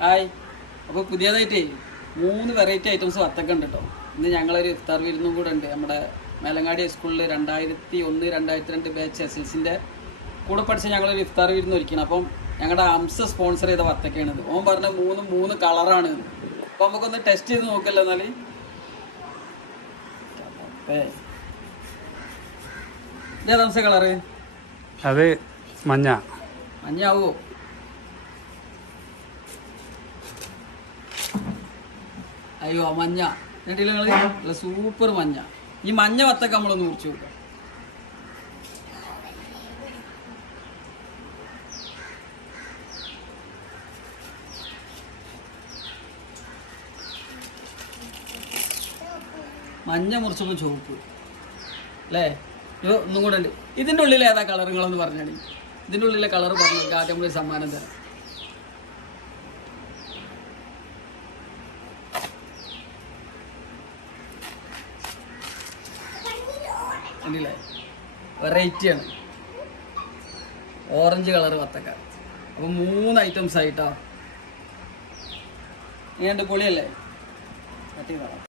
Hi. അപ്പോൾ പുതിയതായിട്ടേ 3 variety items വത്തക്ക ഉണ്ട് കേട്ടോ. ഇന്ന് ഞങ്ങളൊരു ഇഫ്താർ വിരുന്നും കൂടെ ഉണ്ട്. നമ്മുടെ മേലങ്ങാടി സ്കൂളിൽ 2001-2002 ബാച്ച് SLCൻ്റെ കൂടെ പഠിച്ച ഞങ്ങളൊരു ഇഫ്താർ വിരുന്ന് ഒരുക്കണം. അപ്പം ഞങ്ങളുടെ അംസ സ്പോൺസർ ചെയ്ത വത്തക്കയാണിത്. ഓൻ പറഞ്ഞ 3 കളറാണ്. അപ്പോൾ നമുക്കൊന്ന് ടെസ്റ്റ് ചെയ്ത് നോക്കല്ലോ. എന്നാൽ ഇതേതാ അംസ കളറ്? അത് മഞ്ഞ. മഞ്ഞാവോ? അയ്യോ മഞ്ഞ കണ്ടില്ല നിങ്ങൾ? നല്ല സൂപ്പർ മഞ്ഞ. ഈ മഞ്ഞ വത്തക്ക നമ്മളൊന്ന് മുറിച്ചു നോക്കാം. മഞ്ഞ മുറിച്ചപ്പോൾ ചുവപ്പ് അല്ലേ? ഇത് ഒന്നും കൂടെ ഉണ്ട്. ഇതിൻ്റെ ഉള്ളിൽ ഏതാ കളറുകളെന്ന് പറഞ്ഞാൽ ഇതിൻ്റെ ഉള്ളിലെ കളർ പറഞ്ഞു ആദ്യം നമ്മൾ സമ്മാനം തരാം. കണ്ടില്ലേ? വെറൈറ്റിയാണ്. ഓറഞ്ച് കളർ വത്തക്ക. അപ്പം 3 ഐറ്റംസ് ആയിട്ടോ. ഇങ്ങനെ പൊളിയല്ലേ?